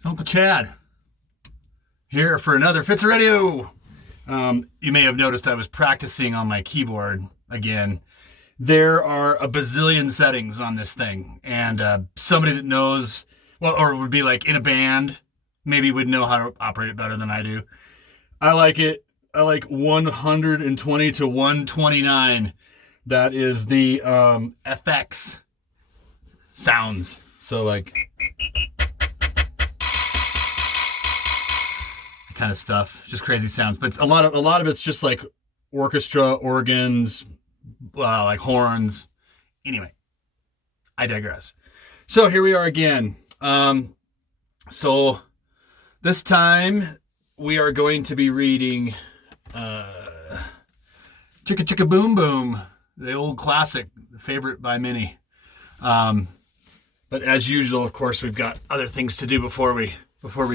It's Uncle Chad here for another Fitz Radio. You may have noticed I was practicing on my keyboard again. There are a bazillion settings on this thing, and somebody that knows, well, or would be like in a band, maybe would know how to operate it better than I do. I like it. I like 120 to 129. That is the FX sounds. So like kind of stuff, just crazy sounds. But a lot of it's just like orchestra, organs, like horns. Anyway, I digress. So here we are again. So this time we are going to be reading Chicka Chicka Boom Boom, the old classic, the favorite by many. But as usual, of course, we've got other things to do before we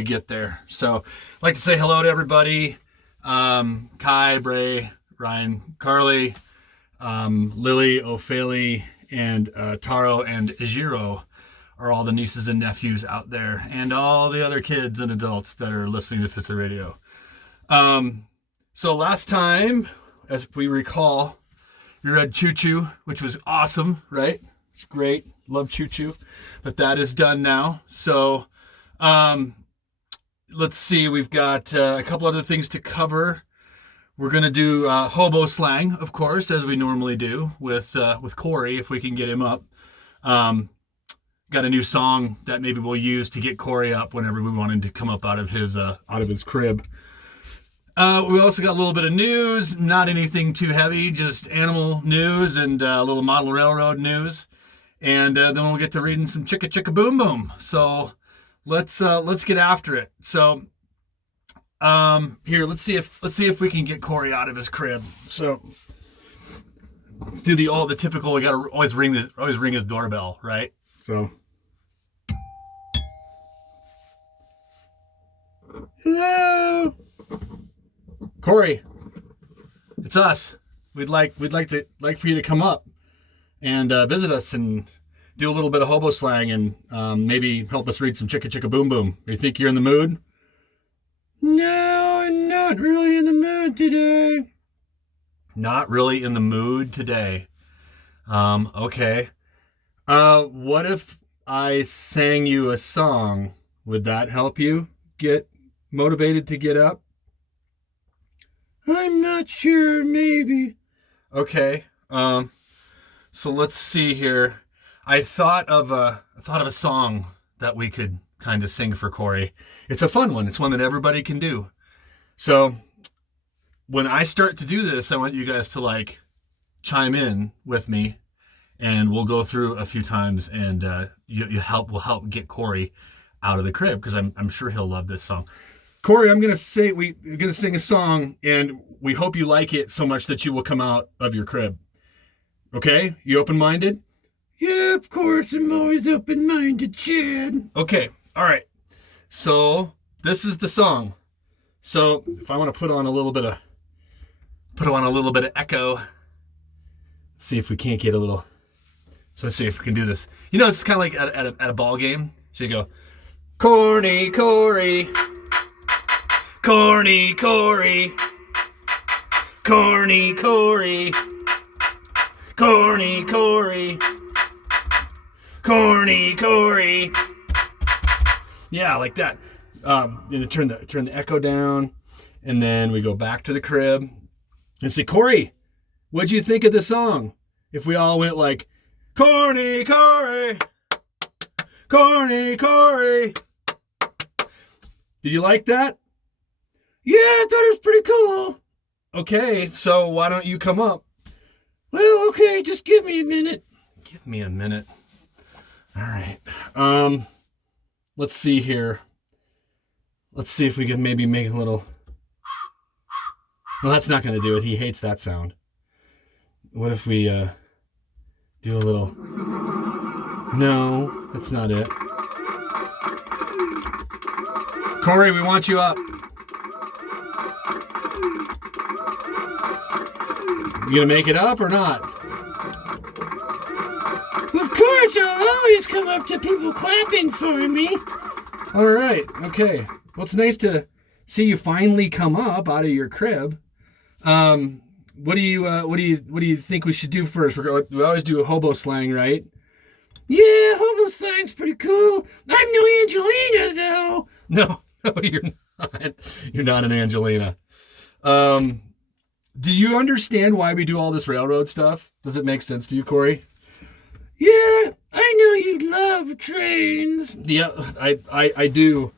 get there. So I'd like to say hello to everybody. Kai, Bray, Ryan, Carly, Lily, Ophélie, and Taro and Ijiro are all the nieces and nephews out there, and all the other kids and adults that are listening to Fitz Radio. So last time, as we recall, we read Choo Choo, which was awesome, right? It's great. Love Choo Choo. But that is done now. So let's see. We've got a couple other things to cover. We're going to do hobo slang, of course, as we normally do with Corey, if we can get him up. Got a new song that maybe we'll use to get Corey up whenever we want him to come up out of his crib. We also got a little bit of news, not anything too heavy, just animal news and a little model railroad news. And then we'll get to reading some Chicka Chicka Boom Boom. So let's get after it. So here, let's see if we can get Corey out of his crib. So let's do the typical. We gotta always ring his doorbell, right? So hello, Corey. It's us. We'd like for you to come up and visit us and do a little bit of hobo slang and maybe help us read some Chicka Chicka Boom Boom. You think you're in the mood? No, I'm not really in the mood today. Not really in the mood today. Okay. What if I sang you a song? Would that help you get motivated to get up? I'm not sure, maybe. Okay. So let's see here. I thought of a song that we could kind of sing for Corey. It's a fun one. It's one that everybody can do. So when I start to do this, I want you guys to like chime in with me, and we'll go through a few times, and we'll help get Corey out of the crib, because I'm sure he'll love this song. Corey, we're gonna sing a song, and we hope you like it so much that you will come out of your crib. Okay? You open-minded? Yeah, of course. I'm always open-minded, Chad. Okay. All right. So this is the song. So if I want to put on a little bit of echo, let's see if we can't get a little. So let's see if we can do this. You know, it's kind of like at a ball game. So you go, Corny Corey, Corny Corey, Corny Corey, Corny Corey, Corny Corey. Yeah, like that. And turn the echo down, and then we go back to the crib and say, Corey, what'd you think of the song? If we all went like, Corny Corey, Corny Corey. Did you like that? Yeah, I thought it was pretty cool. Okay, so why don't you come up? Well, okay, just give me a minute. Give me a minute. All right. Let's see here. Let's see if we can maybe make a little. Well, that's not going to do it. He hates that sound. What if we do a little. No, that's not it. Corey, we want you up. You gonna make it up or not? Of course, I'll always come up to people clapping for me. All right. Okay. Well, it's nice to see you finally come up out of your crib. What do you think we should do first? We always do a hobo slang, right? Yeah, hobo slang's pretty cool. I'm no Angelina, though. No, no, you're not. You're not an Angelina. Do you understand why we do all this railroad stuff? Does it make sense to you, Corey? Yeah, I know you love trains. Yeah, I do.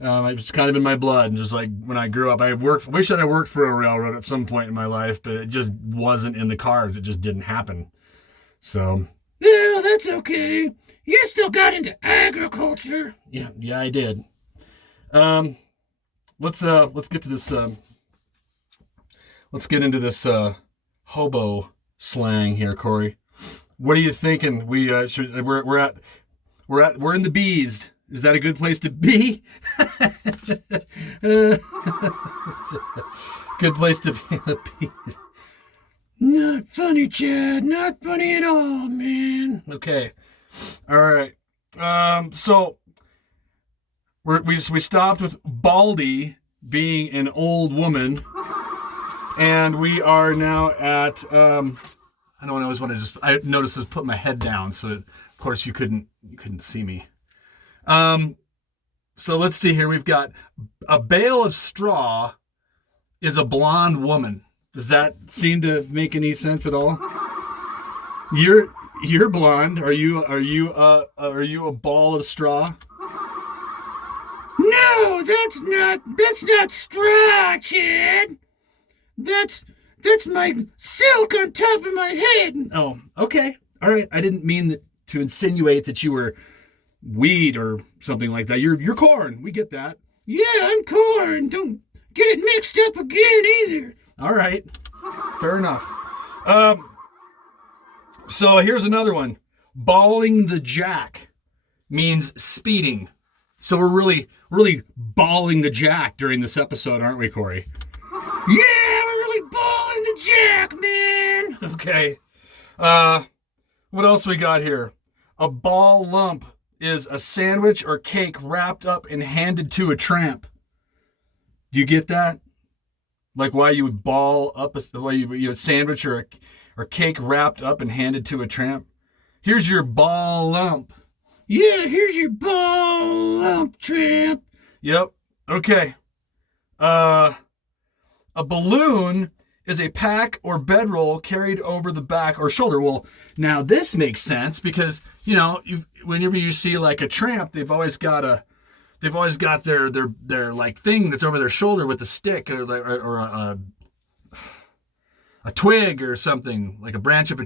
It's kind of in my blood. Just like when I grew up, wish that I worked for a railroad at some point in my life, but it just wasn't in the cards. It just didn't happen. So. Yeah, that's okay. You still got into agriculture. Yeah, I did. Let's get to this. Let's get into this hobo slang here, Corey. What are you thinking? We're in the bees. Is that a good place to be? Good place to be in the bees. Not funny, Chad. Not funny at all, man. Okay. All right. So we stopped with Baldy being an old woman, and we are now at I don't always want to just. I noticed I put my head down, so of course you couldn't see me. So let's see here. We've got a bale of straw is a blonde woman. Does that seem to make any sense at all? You're blonde. Are you a ball of straw? No, that's not straw, Chad. That's my silk on top of my head. Oh, okay. All right. I didn't mean to insinuate that you were weed or something like that. You're corn. We get that. Yeah, I'm corn. Don't get it mixed up again either. All right. Fair enough. So here's another one. Balling the jack means speeding. So we're really balling the jack during this episode, aren't we, Corey? Yeah, we're really balling the jack, man. Okay. What else we got here? A ball lump is a sandwich or cake wrapped up and handed to a tramp. Do you get that? Like why you would ball up a sandwich or cake wrapped up and handed to a tramp? Here's your ball lump. Yeah, here's your ball lump, tramp. Yep. Okay. A balloon is a pack or bedroll carried over the back or shoulder. Well, now this makes sense because, whenever you see like a tramp, they've always got their like thing that's over their shoulder with a stick or a twig or something, like a branch of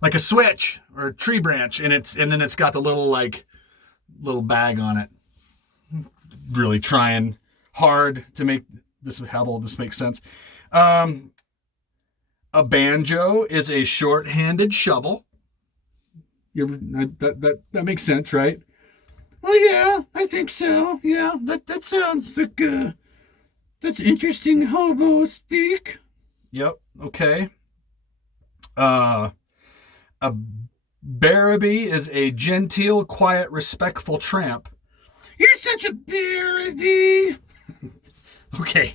like a switch or a tree branch, and then it's got the little bag on it. Really trying hard to make have all this make sense. A banjo is a short-handed shovel. That makes sense, right? Well, yeah, I think so. Yeah, that sounds like that's interesting hobo speak. Yep. Okay. A Barabee is a genteel, quiet, respectful tramp. You're such a Barabee. Okay.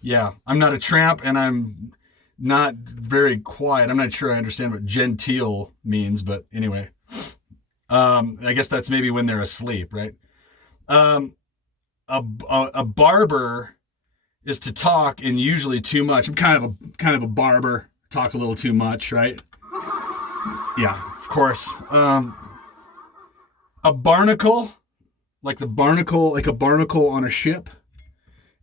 Yeah, I'm not a tramp, and I'm not very quiet. I'm not sure I understand what genteel means, but anyway. I guess that's maybe when they're asleep, right? A barber is to talk and usually too much. I'm kind of a barber. Talk a little too much, right? Yeah, of course. A barnacle, like a barnacle on a ship,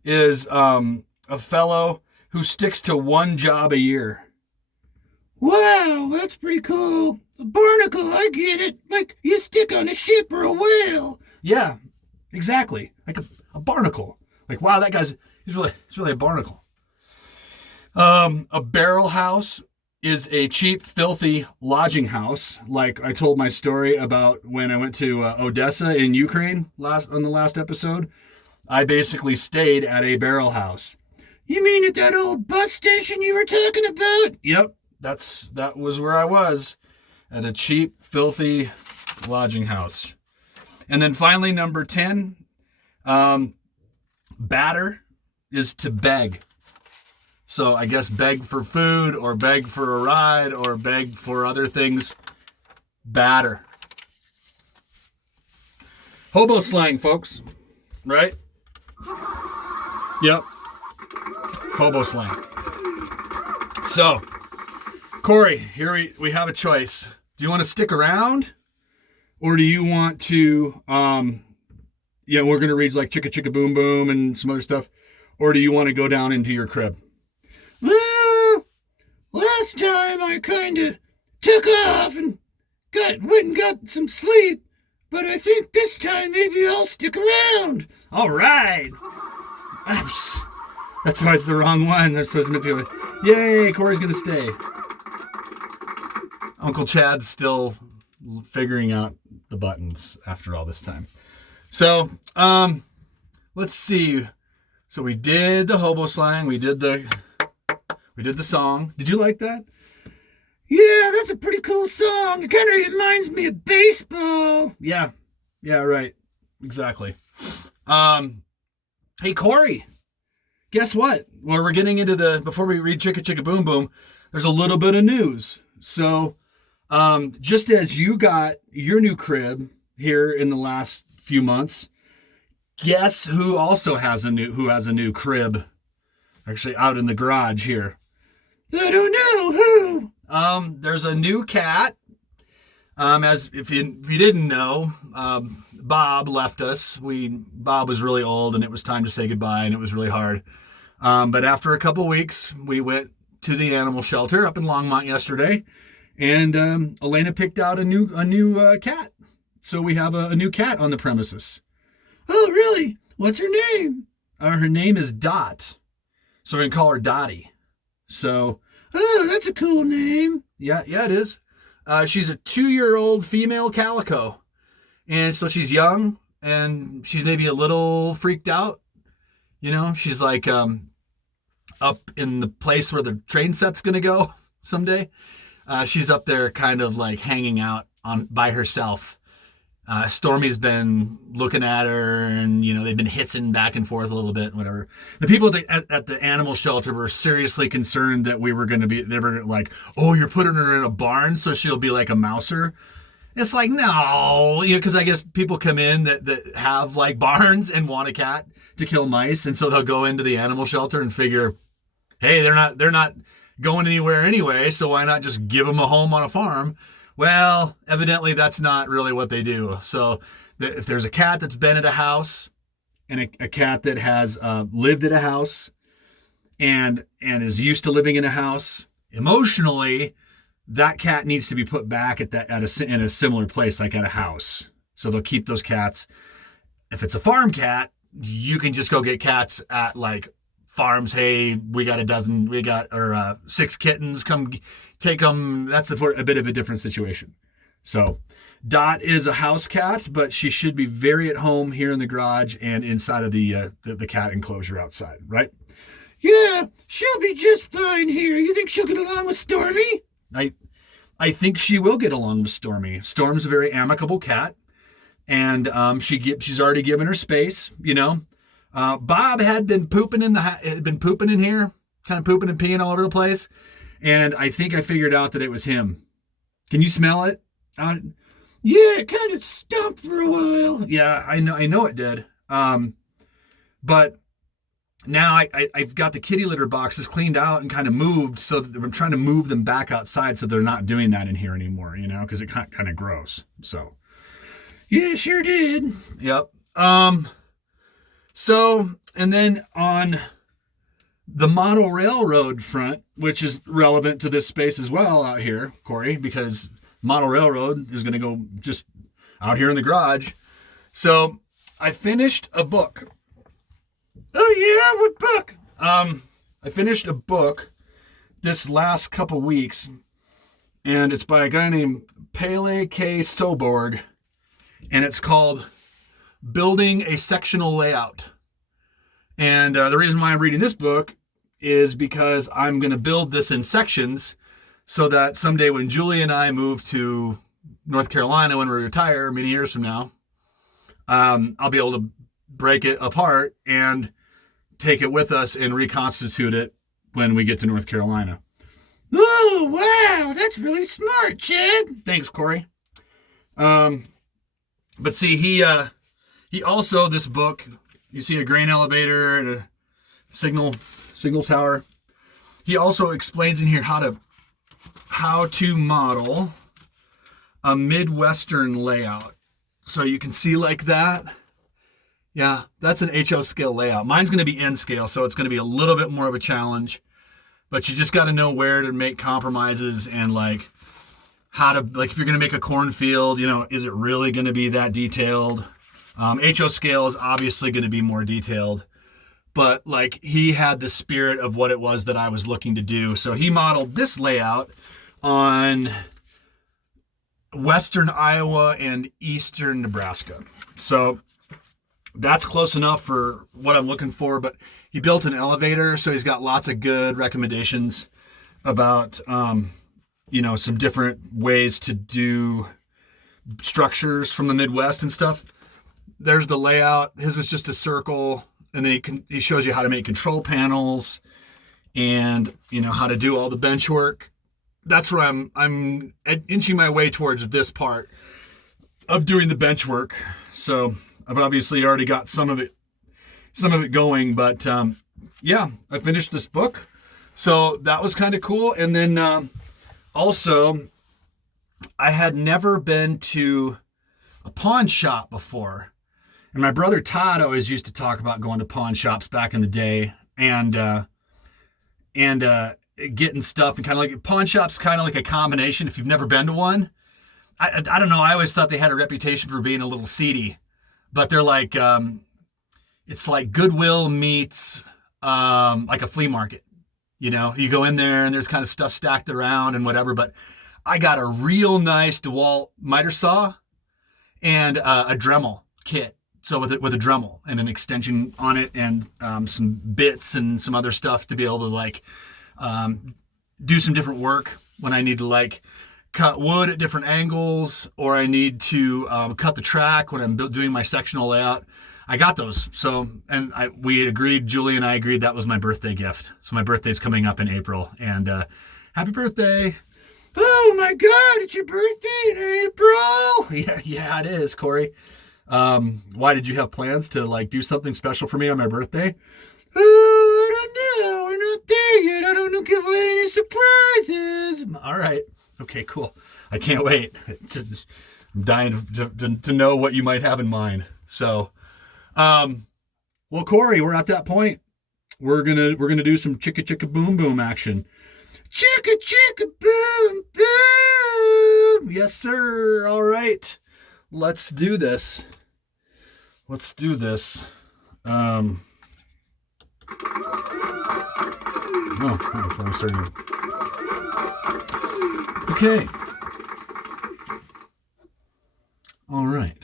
is a fellow who sticks to one job a year. Wow, that's pretty cool. A barnacle, I get it. Like you stick on a ship or a whale. Yeah, exactly. Like a barnacle. Like, wow, he's really a barnacle. A barrel house is a cheap, filthy lodging house. Like I told my story about when I went to Odessa in Ukraine on the last episode. I basically stayed at a barrel house. You mean at that old bus station you were talking about? Yep, that was where I was, at a cheap, filthy lodging house. And then finally, number 10, batter is to beg. So I guess beg for food or beg for a ride or beg for other things. Batter. Hobo slang, folks. Right? Yep. Hobo slang. So, Corey, here we have a choice. Do you want to stick around? Or do you want to, we're going to read like Chicka Chicka Boom Boom and some other stuff. Or do you want to go down into your crib? Well, last time I kind of took off and went and got some sleep. But I think this time maybe I'll stick around. All right. That's always the wrong one. They're supposed to be like, yay, Corey's going to stay. Uncle Chad's still figuring out the buttons after all this time. So, let's see. So we did the hobo slang. We did the song. Did you like that? Yeah, that's a pretty cool song. It kind of reminds me of baseball. Yeah, right. Exactly. Hey, Corey, guess what? Well, we're getting into before we read Chicka Chicka Boom Boom, there's a little bit of news. So, just as you got your new crib here in the last few months, guess who also has a new crib? Actually, out in the garage here. I don't know who. There's a new cat. As if you didn't know, Bob left us. Bob was really old, and it was time to say goodbye, and it was really hard. But after a couple weeks, we went to the animal shelter up in Longmont yesterday, and Elena picked out a new cat. So we have a new cat on the premises. Oh, really? What's her name? Her name is Dot. So we're gonna call her Dottie. So. Oh, that's a cool name. Yeah, it is. She's a 2-year-old female calico. And so she's young and she's maybe a little freaked out. You know, she's like up in the place where the train set's going to go someday. She's up there kind of like hanging out by herself. Stormy's been looking at her and, they've been hissing back and forth a little bit, whatever. The people at the animal shelter were seriously concerned that they were like, oh, you're putting her in a barn so she'll be like a mouser. It's like, no, because I guess people come in that have like barns and want a cat to kill mice. And so they'll go into the animal shelter and figure, hey, they're not going anywhere anyway. So why not just give them a home on a farm? Well, evidently that's not really what they do. So if there's a cat that's been at a house and a cat that has lived at a house and is used to living in a house, emotionally, that cat needs to be put back in a similar place, like at a house. So they'll keep those cats. If it's a farm cat, you can just go get cats at like farms. Hey, we got 6 kittens. Come take them. That's a bit of a different situation. So Dot is a house cat, but she should be very at home here in the garage and inside of the cat enclosure outside, right? Yeah, she'll be just fine here. You think she'll get along with Stormy? I think she will get along with Stormy. Storm's a very amicable cat, and she's already given her space. Bob had been pooping in here, kind of pooping and peeing all over the place, and I think I figured out that it was him. Can you smell it? Yeah, it kind of stunk for a while. Yeah, I know it did. But now I've got the kitty litter boxes cleaned out and kind of moved, so that I'm trying to move them back outside so they're not doing that in here anymore, because it kind of gross. So, yeah, sure did. Yep. So, and then on the model railroad front, which is relevant to this space as well out here, Corey, because model railroad is going to go just out here in the garage. So I finished a book. Oh yeah, what book? I finished a book this last couple weeks, and it's by a guy named Pele K. Soborg, and it's called Building a Sectional Layout. And the reason why I'm reading this book is because I'm going to build this in sections so that someday when Julie and I move to North Carolina, when we retire many years from now, I'll be able to break it apart and take it with us and reconstitute it when we get to North Carolina. Oh, wow, that's really smart, Chad. Thanks, Corey. But see, he also, this book, you see a grain elevator and a signal tower. He also explains in here how to model a Midwestern layout. So you can see like that. Yeah, that's an HO scale layout. Mine's going to be N scale, so it's going to be a little bit more of a challenge. But you just got to know where to make compromises and like how to, like if you're going to make a cornfield, you know, is it really going to be that detailed? HO scale is obviously going to be more detailed. But like he had the spirit of what it was that I was looking to do. So he modeled this layout on western Iowa and eastern Nebraska. So that's close enough for what I'm looking for. But he built an elevator, so he's got lots of good recommendations about, you know, some different ways to do structures from the Midwest and stuff. There's the layout. His was just a circle. And then he shows you how to make control panels and, you know, how to do all the bench work. That's where I'm inching my way towards this part of doing the bench work. So I've obviously already got some of it going, but yeah, I finished this book. So that was kind of cool. And then also I had never been to a pawn shop before. And my brother Todd always used to talk about going to pawn shops back in the day and getting stuff, and kind of like pawn shops, kind of like a combination. If you've never been to one, I don't know. I always thought they had a reputation for being a little seedy, but they're like, it's like Goodwill meets like a flea market. You know, you go in there and there's kind of stuff stacked around and whatever. But I got a real nice DeWalt miter saw and a Dremel kit. So with a Dremel and an extension on it and some bits and some other stuff to be able to like do some different work when I need to like cut wood at different angles, or I need to cut the track when I'm doing my sectional layout. I got those. So, and Julie and I agreed that was my birthday gift. So my birthday's coming up in April, and happy birthday. Oh my God, it's your birthday in April. Yeah, it is, Corey. Why did you have plans to like do something special for me on my birthday? Oh, I don't know. We're not there yet. I don't know, give away any surprises. All right. Okay, cool. I can't wait. I'm dying to know what you might have in mind. So, well, Corey, we're at that point. We're gonna do some chicka chicka boom boom action. Chicka chicka boom boom. Yes, sir. All right. Let's do this. I'm finally starting. Okay. All right.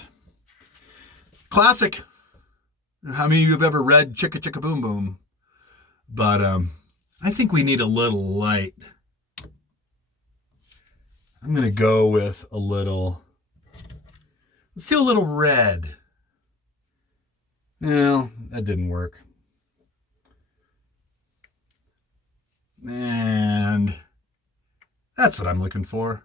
Classic. How many of you have ever read Chicka Chicka Boom Boom? But I think we need a little light. I'm going to go with a little... Let's do a little red. Well, that didn't work. And that's what I'm looking for.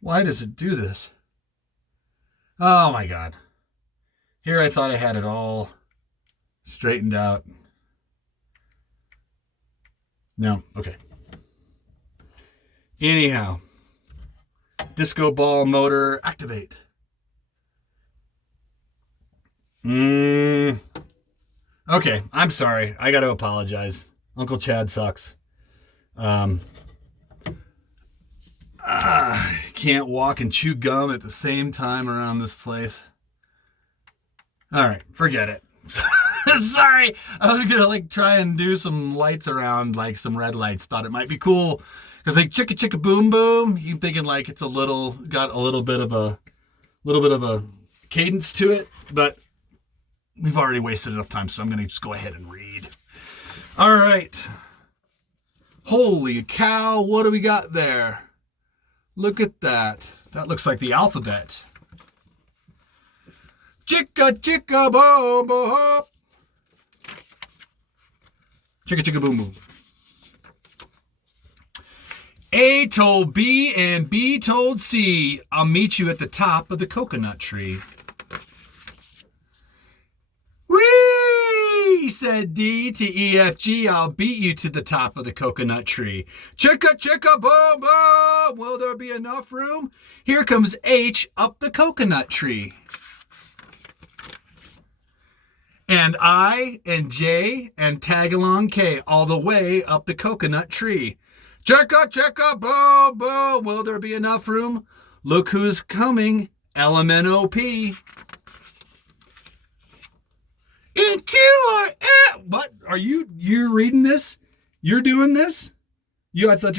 Why does it do this? Oh my God. Here I thought I had it all straightened out. No, okay. Anyhow. Disco ball motor activate. Okay, I'm sorry. I got to apologize. Uncle Chad sucks. Can't walk and chew gum at the same time around this place. All right, forget it. Sorry. I was gonna like try and do some lights around, like some red lights. Thought it might be cool. Because like chicka chicka boom boom, you're thinking like it's got a little bit of a cadence to it, but we've already wasted enough time, so I'm gonna just go ahead and read. All right. Holy cow, what do we got there? Look at that. That looks like the alphabet. Chicka, chicka, boom, boom. Chicka, chicka, boom, boom. A told B and B told C, I'll meet you at the top of the coconut tree. Whee, said D to E, F, G, I'll beat you to the top of the coconut tree. Chicka, chicka, boom, boom. Will there be enough room? Here comes H up the coconut tree. And I and J and tag along K all the way up the coconut tree. Chicka, chicka, boom, boom. Will there be enough room? Look who's coming, LMNOP. And QR. What? Are you're reading this? You're doing this? I thought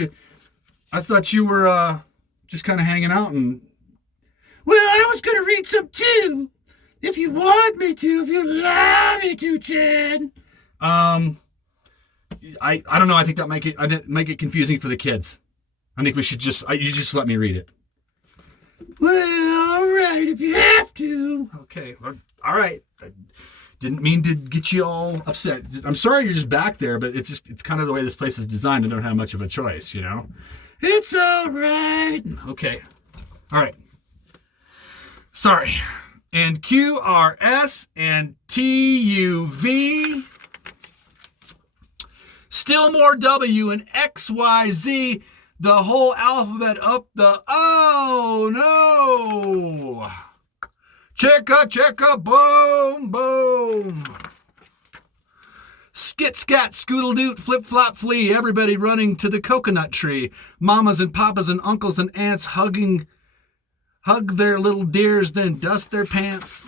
you were just kind of hanging out and... Well, I was going to read some too. If you want me to, if you allow me to, Chad. I don't know. I think that might get confusing for the kids. I think we should you just let me read it. Well, all right, if you have to. Okay. All right. I didn't mean to get you all upset. I'm sorry you're just back there, but it's kind of the way this place is designed. I don't have much of a choice, you know? It's all right. Okay. All right. Sorry. And Q, R, S, and T, U, V. Still more W and X, Y, Z. The whole alphabet up the... Oh, no. Chicka, chicka, boom, boom. Skit, scat, scoodle doot, flip, flop, flee. Everybody running to the coconut tree. Mamas and papas and uncles and aunts hug their little dears, then dust their pants.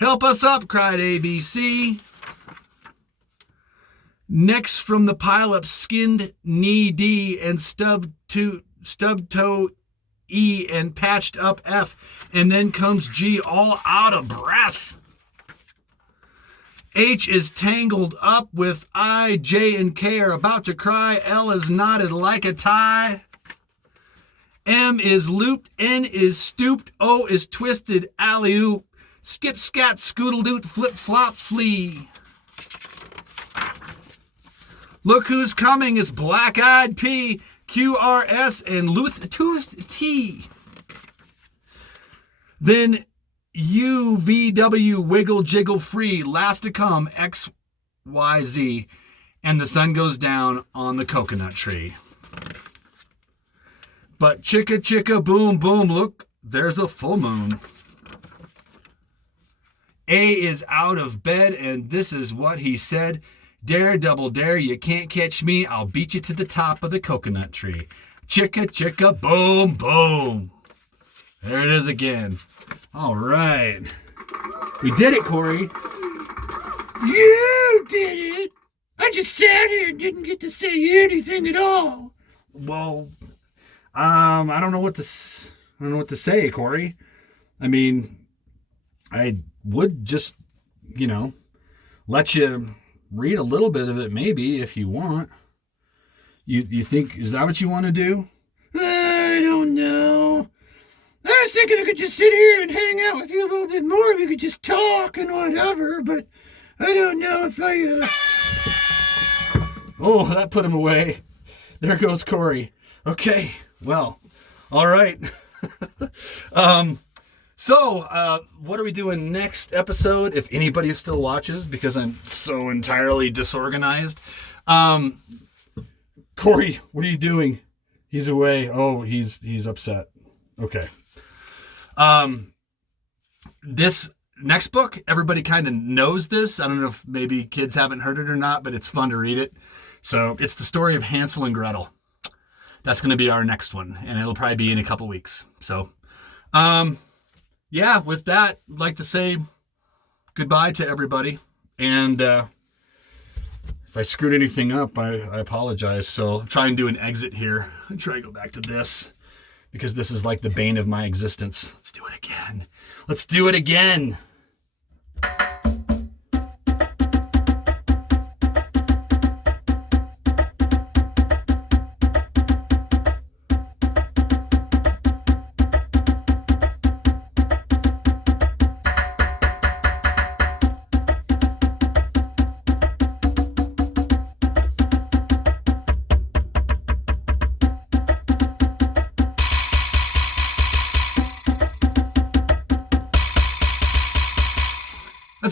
Help us up, cried ABC. Next from the pile up, skinned knee D and stub toe E and patched up F. And then comes G, all out of breath. H is tangled up with I, J, and K are about to cry. L is knotted like a tie. M is looped, N is stooped, O is twisted, alley-oop, skip, scat, scoodle-doot, flip-flop, flee. Look who's coming is black-eyed P, Q, R, S, and tooth T. Then U, V, W, wiggle, jiggle, free, last to come, X, Y, Z, and the sun goes down on the coconut tree. But chicka, chicka, boom, boom, look, there's a full moon. A is out of bed, and this is what he said. Dare, double dare, you can't catch me. I'll beat you to the top of the coconut tree. Chicka, chicka, boom, boom. There it is again. All right. We did it, Corey. You did it. I just sat here and didn't get to say anything at all. Well... I don't know what to say, Corey. I mean, I would just, let you read a little bit of it, maybe, if you want. You think, is that what you want to do? I don't know. I was thinking I could just sit here and hang out with you a little bit more. We could just talk and whatever, but I don't know if I, Oh, that put him away. There goes Corey. Okay. Well, all right. So, what are we doing next episode? If anybody still watches, because I'm so entirely disorganized. Corey, what are you doing? He's away. Oh, he's upset. Okay. This next book, everybody kind of knows this. I don't know if maybe kids haven't heard it or not, but it's fun to read it. So it's the story of Hansel and Gretel. That's going to be our next one, and it'll probably be in a couple weeks. So, yeah, with that, I'd like to say goodbye to everybody. And if I screwed anything up, I apologize. So I'll try and do an exit here. I'll try to go back to this, because this is like the bane of my existence. Let's do it again. Let's do it again.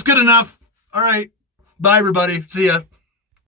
good enough. All right. Bye, everybody. See ya.